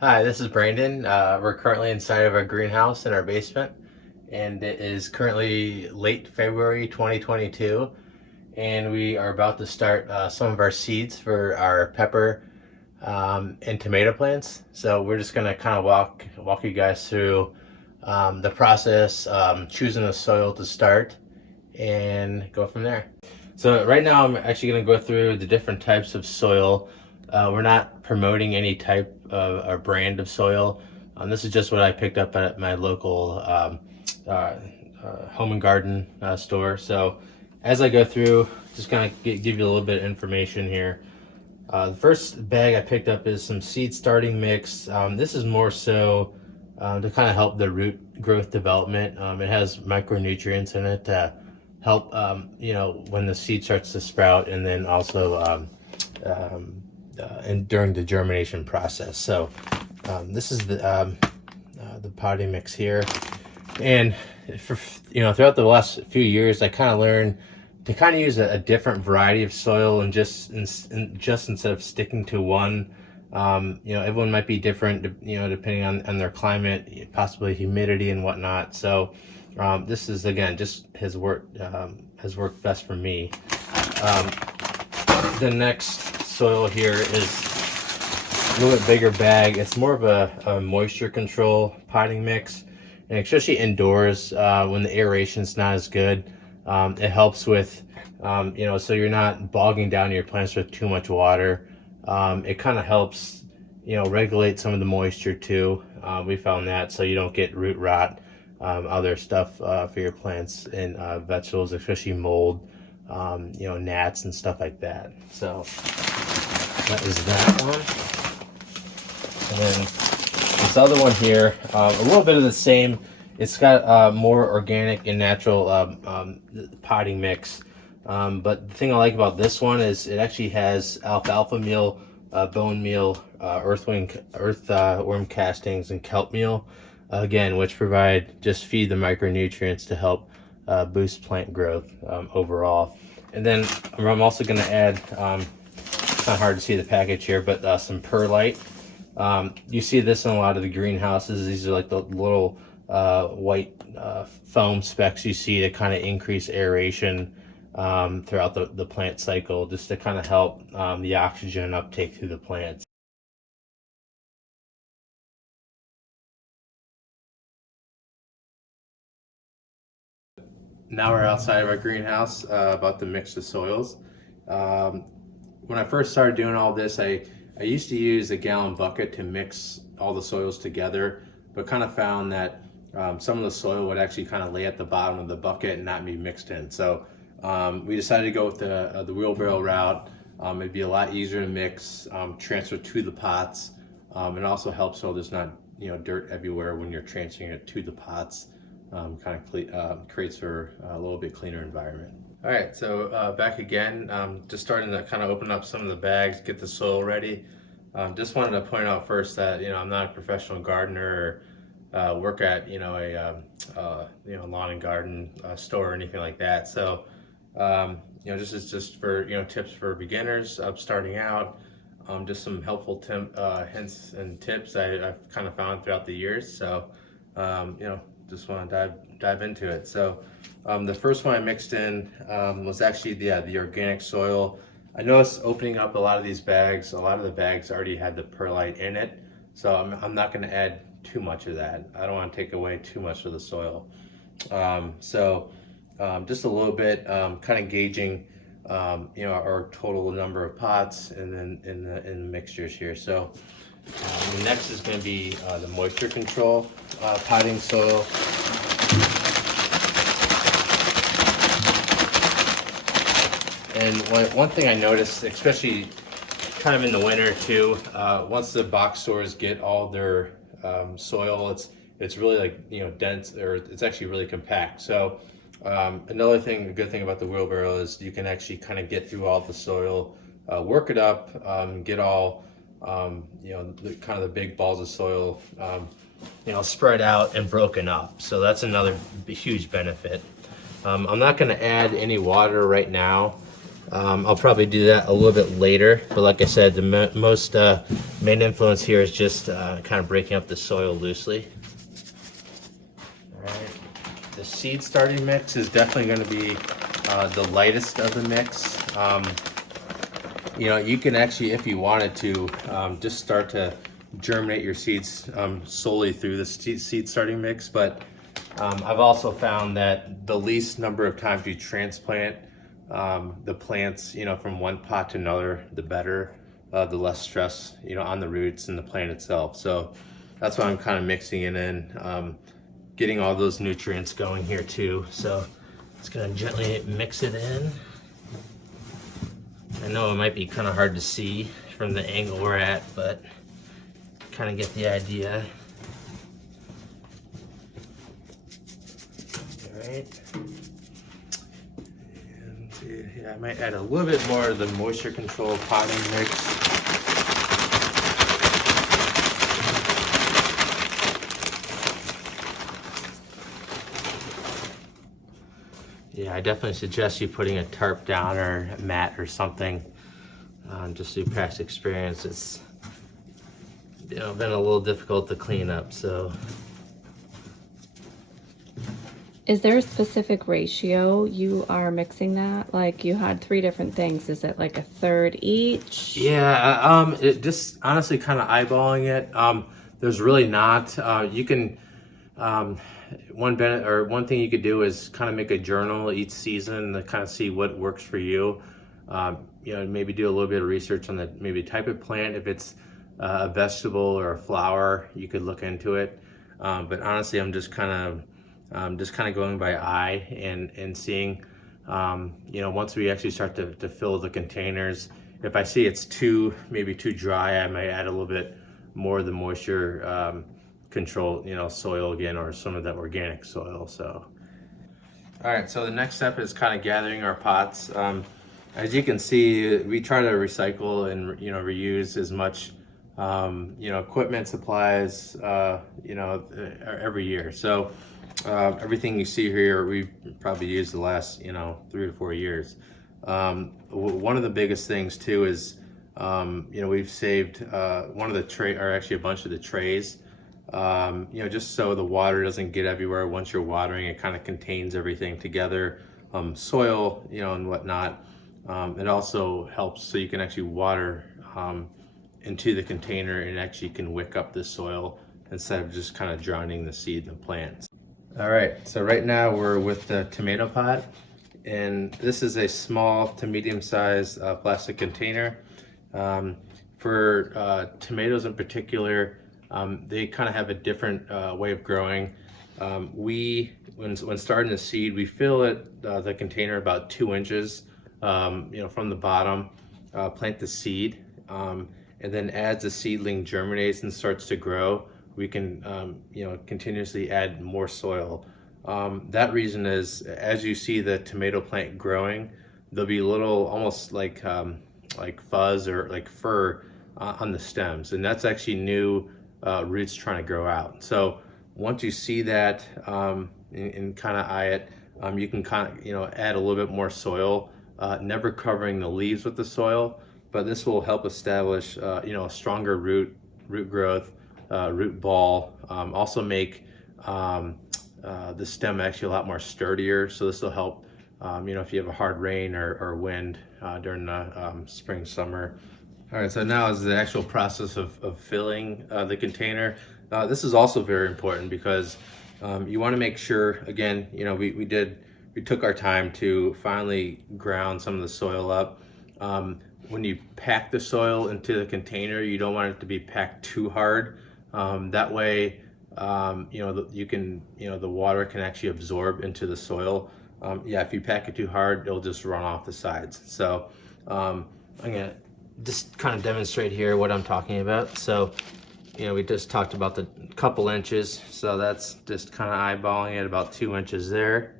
Hi, this is Brandon. We're currently inside of our greenhouse in our basement, and it is currently late February 2022, and we are about to start some of our seeds for our pepper and tomato plants. So we're just gonna kind of walk you guys through the process, choosing the soil to start, and go from there. So right now I'm actually going to go through the different types of soil. We're not promoting any type of or brand of soil. This is just what I picked up at my local home and garden store. So as I go through, just kind of give you a little bit of information here. The first bag I picked up is some seed starting mix. This is more so to kind of help the root growth development. It has micronutrients in it to help, when the seed starts to sprout, and then also and during the germination process. So this is the potting mix here, and throughout the last few years, I kind of learned to kind of use a different variety of soil, and just instead of sticking to one. Everyone might be different, depending on their climate, possibly humidity and whatnot. So this is, again, just has worked best for me. The next soil here is a little bit bigger bag. It's more of a moisture control potting mix, and especially indoors when the aeration's not as good. It helps with, so you're not bogging down your plants with too much water. It kind of helps, regulate some of the moisture too. We found that, so you don't get root rot, other stuff for your plants and vegetables, especially mold, gnats and stuff like that. So that is that one. And then this other one here, a little bit of the same. It's got more organic and natural potting mix. But the thing I like about this one is it actually has alfalfa meal, bone meal, earthworm castings, and kelp meal, again, which just feed the micronutrients to help boost plant growth overall. And then I'm also going to add, it's not hard to see the package here, but some perlite. You see this in a lot of the greenhouses. These are like the little white foam specks you see to kind of increase aeration throughout the plant cycle, just to kind of help the oxygen uptake through the plants. Now we're outside of our greenhouse, about to mix the soils. When I first started doing all this, I used to use a gallon bucket to mix all the soils together, but kind of found that some of the soil would actually kind of lay at the bottom of the bucket and not be mixed in. So we decided to go with the wheelbarrow route. It'd be a lot easier to mix, transfer to the pots. It also helps so there's not dirt everywhere when you're transferring it to the pots. Kind of creates for a little bit cleaner environment. All right, so back again, just starting to kind of open up some of the bags, get the soil ready. Just wanted to point out first that I'm not a professional gardener or work at a lawn and garden store or anything like that. So this is just for tips for beginners starting out. Just some helpful hints and tips I've kind of found throughout the years. So just want to dive into it. So the first one I mixed in was actually the organic soil. I noticed opening up a lot of these bags, a lot of the bags already had the perlite in it, so I'm not going to add too much of that. I don't want to take away too much of the soil. Just a little bit, kind of gauging our total number of pots, and then in the mixtures here. So the next is going to be the moisture control potting soil. And one thing I noticed, especially kind of in the winter too, once the box stores get all their soil, it's really like dense, or it's actually really compact. So another thing, a good thing about the wheelbarrow is you can actually kind of get through all the soil, work it up, get all kind of the big balls of soil spread out and broken up. So that's another huge benefit. I'm not going to add any water right now. I'll probably do that a little bit later, but like I said, the most main influence here is just kind of breaking up the soil loosely. All right. The seed starting mix is definitely going to be the lightest of the mix. You know, you can actually, if you wanted to, just start to germinate your seeds solely through the seed starting mix, but I've also found that the least number of times you transplant the plants, you know, from one pot to another, the better, the less stress, you know, on the roots and the plant itself. So that's why I'm kind of mixing it in, getting all those nutrients going here too. So it's gonna gently mix it in. I know it might be kind of hard to see from the angle we're at, but kind of get the idea. All right. And yeah, I might add a little bit more of the moisture control potting mix. Yeah, I definitely suggest you putting a tarp down or a mat or something. Just through past experience, it's, you know, been a little difficult to clean up. So, is there a specific ratio you are mixing that? Like you had 3 different things. Is it like a third each? yeah, it just honestly kind of eyeballing it. There's really not. You can. One thing you could do is kind of make a journal each season to kind of see what works for you. You know, maybe do a little bit of research on the maybe type of plant. If it's a vegetable or a flower, you could look into it. But honestly, I'm just kind of going by eye and seeing. You know, once we actually start to fill the containers, if I see it's maybe too dry, I might add a little bit more of the moisture control, you know, soil again, or some of that organic soil. So, all right, so the next step is kind of gathering our pots. As you can see, we try to recycle and, you know, reuse as much, you know, equipment, supplies, you know, every year. So everything you see here, we've probably used the last, you know, 3 to 4 years. One of the biggest things too is, you know, we've saved one of the or actually a bunch of the trays. You know, just so the water doesn't get everywhere. Once you're watering, it kind of contains everything together, soil, you know, and whatnot. It also helps so you can actually water into the container and actually can wick up the soil instead of just kind of drowning the seed and the plants. All right, so right now we're with the tomato pot, and this is a small to medium-sized plastic container. For tomatoes in particular, they kind of have a different way of growing. When starting the seed, we fill the container about 2 inches, you know, from the bottom. Plant the seed, and then as the seedling germinates and starts to grow, we can, you know, continuously add more soil. That reason is, as you see the tomato plant growing, there'll be little, almost like fuzz or like fur on the stems, and that's actually new roots trying to grow out. So once you see that and kind of eye it, you can kind of, you know, add a little bit more soil, never covering the leaves with the soil, but this will help establish, you know, a stronger root growth, root ball. Also make the stem actually a lot more sturdier. So this will help, you know, if you have a hard rain or wind during the spring, summer. All right, so now is the actual process of filling the container. This is also very important because you want to make sure, again, you know, we took our time to finally ground some of the soil up. When you pack the soil into the container, you don't want it to be packed too hard. That way, you know, the water can actually absorb into the soil. Yeah, if you pack it too hard, it'll just run off the sides. So I'm gonna just kind of demonstrate here what I'm talking about. So, you know, we just talked about the couple inches, so that's just kind of eyeballing it, about 2 inches there.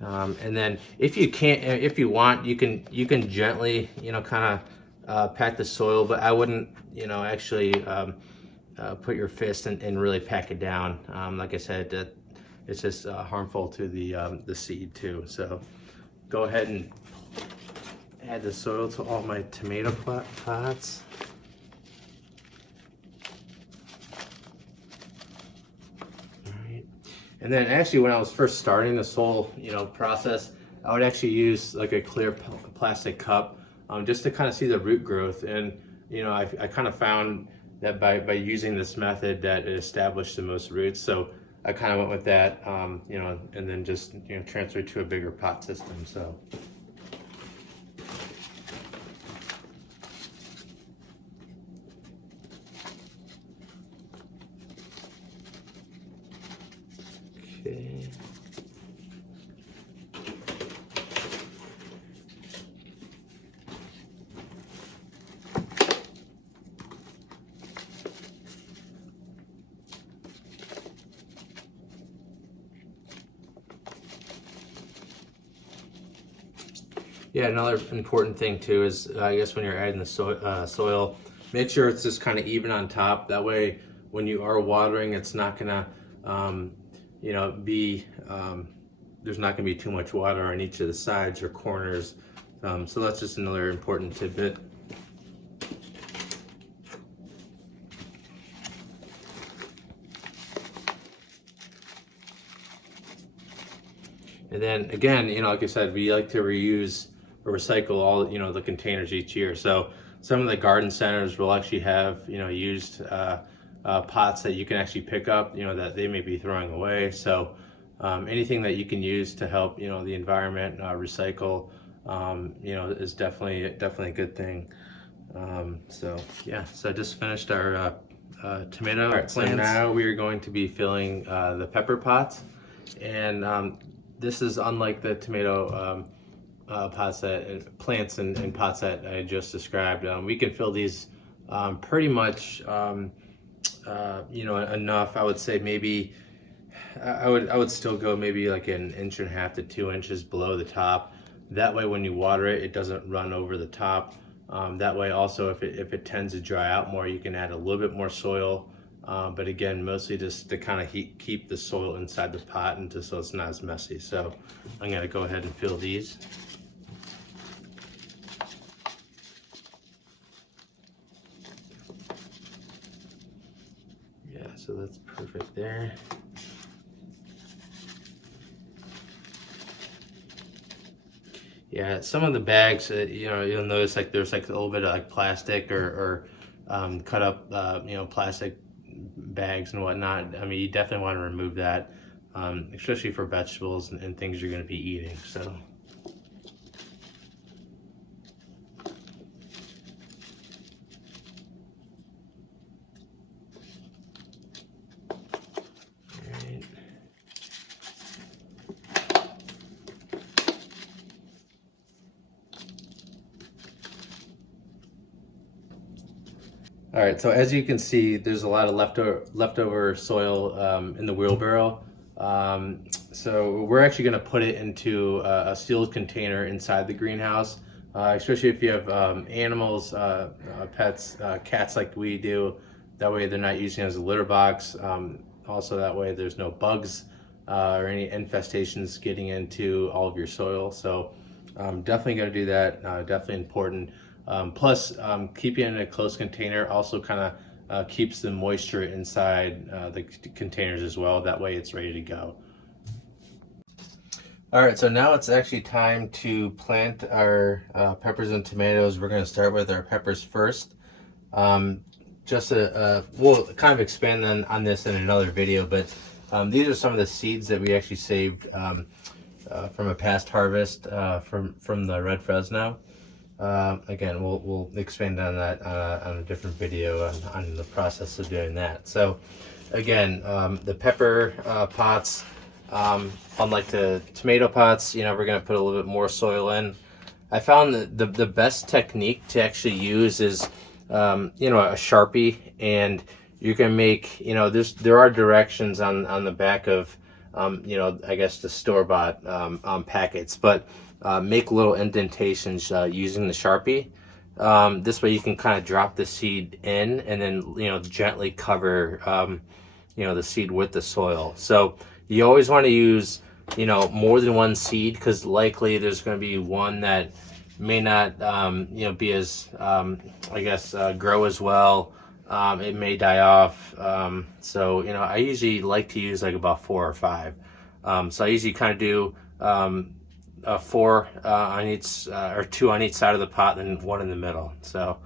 And then if you want, you can gently, you know, kind of pack the soil, but I wouldn't, you know, actually put your fist and really pack it down. Like I said, it's just harmful to the seed too. So go ahead and add the soil to all my tomato pots. And then actually when I was first starting this whole, process, I would actually use like a clear plastic cup just to kind of see the root growth. And, I kind of found that by using this method that it established the most roots. So I kind of went with that, and then just, transferred to a bigger pot system. So. Okay. Yeah, another important thing too is I guess when you're adding the soil, make sure it's just kind of even on top. That way, when you are watering, it's not gonna, be there's not gonna be too much water on each of the sides or corners. So that's just another important tidbit. And then again, like I said, we like to reuse or recycle all, the containers each year. So some of the garden centers will actually have, used pots that you can actually pick up, that they may be throwing away. So anything that you can use to help, the environment recycle, is definitely a good thing. So yeah, so I just finished our tomato plants. So now we are going to be filling the pepper pots, and this is unlike the tomato plants and pots that I just described. We can fill these pretty much, enough. I would say maybe I would still go maybe like 1.5 to 2 inches below the top. That way, when you water it, it doesn't run over the top. That way, also if it tends to dry out more, you can add a little bit more soil. But again, mostly just to kind of keep the soil inside the pot and just so it's not as messy. So I'm gonna go ahead and fill these. Yeah, so that's perfect there. Yeah, some of the bags, you'll notice like there's like a little bit of like plastic or cut up, plastic bags and whatnot. I mean, you definitely want to remove that, especially for vegetables and things you're going to be eating. So. All right, so as you can see, there's a lot of leftover soil in the wheelbarrow. So we're actually going to put it into a sealed container inside the greenhouse, especially if you have animals, pets, cats like we do. That way they're not using it as a litter box. Also that way there's no bugs or any infestations getting into all of your soil. So definitely going to do that, definitely important. Plus, keeping it in a closed container also kind of keeps the moisture inside the containers as well. That way it's ready to go. All right, so now it's actually time to plant our peppers and tomatoes. We're going to start with our peppers first. We'll kind of expand on this in another video, but these are some of the seeds that we actually saved from a past harvest from the red Fresno. Again, we'll expand on that on a different video on the process of doing that. So again, the pepper pots, unlike the tomato pots, we're going to put a little bit more soil in. I found that the best technique to actually use is a Sharpie, and you can make, there are directions on the back of I guess the store-bought packets, but make little indentations using the Sharpie. This way you can kind of drop the seed in and then, gently cover, the seed with the soil. So you always want to use, more than one seed, because likely there's going to be one that, may not be as I guess grow as well. It may die off. So I usually like to use like about 4 or 5. So I usually kind of do 4 on each or 2 on each side of the pot, and then 1 in the middle. So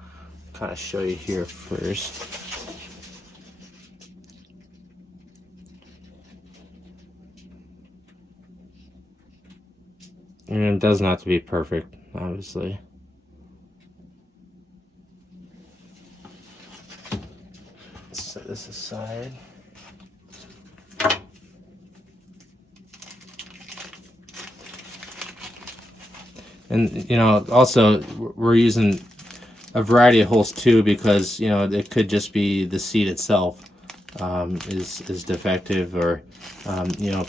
kind of show you here first. And it doesn't have to be perfect, obviously. Let's set this aside. And also we're using a variety of holes too, because it could just be the seed itself is defective, or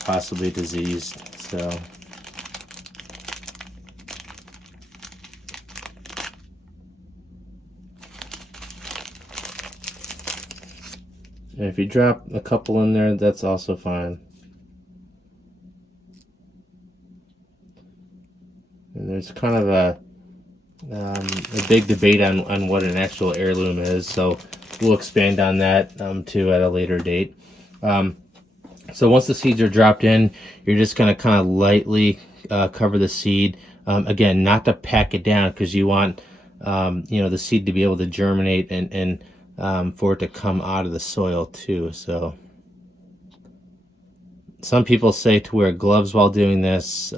possibly diseased. So and if you drop a couple in there, that's also fine. And there's kind of a big debate on what an actual heirloom is, so we'll expand on that too at a later date. So once the seeds are dropped in, you're just going to kind of lightly cover the seed. Again, not to pack it down, because you want the seed to be able to germinate and for it to come out of the soil too. So some people say to wear gloves while doing this.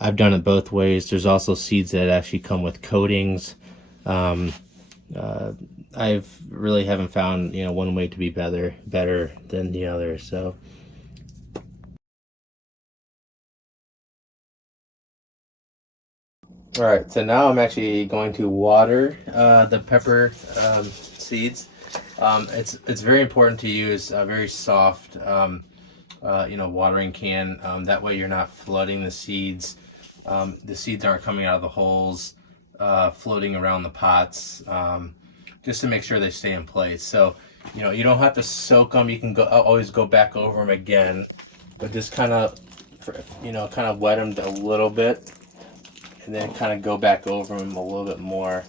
I've done it both ways. There's also seeds that actually come with coatings. I've really haven't found one way to be better than the other. So all right, so now I'm actually going to water the pepper seeds. It's very important to use a very soft watering can. That way you're not flooding the seeds. The seeds aren't coming out of the holes, floating around the pots, just to make sure they stay in place. So, you don't have to soak them. You can always go back over them again, but just kind of wet them a little bit, and then kind of go back over them a little bit more.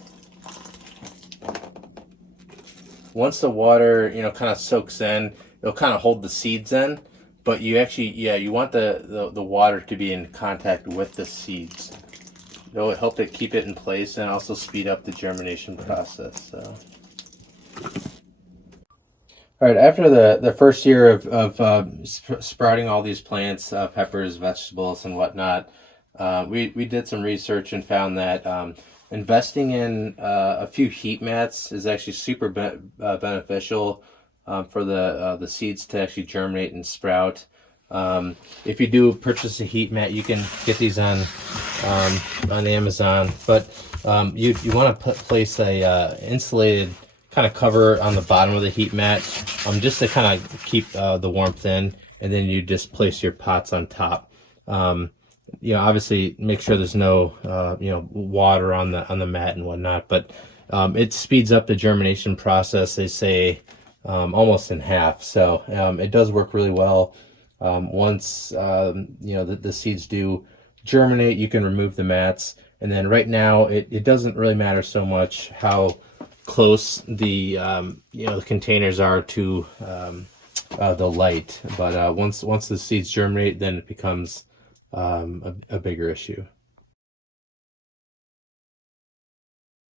Once the water, kind of soaks in, it'll kind of hold the seeds in. But you actually, you want the water to be in contact with the seeds. It'll help to keep it in place and also speed up the germination process. So, all right, after the first year of sprouting all these plants, peppers, vegetables, and whatnot, we did some research and found that investing in a few heat mats is actually super beneficial. For the seeds to actually germinate and sprout. If you do purchase a heat mat, you can get these on Amazon, but you want to place a insulated kind of cover on the bottom of the heat mat, just to kind of keep the warmth in, and then you just place your pots on top. Obviously make sure there's no water on the mat and whatnot, but it speeds up the germination process, they say, almost in half. So it does work really well. Once the seeds do germinate, you can remove the mats, and then right now it doesn't really matter so much how close the the containers are to the light, but once the seeds germinate, then it becomes a bigger issue.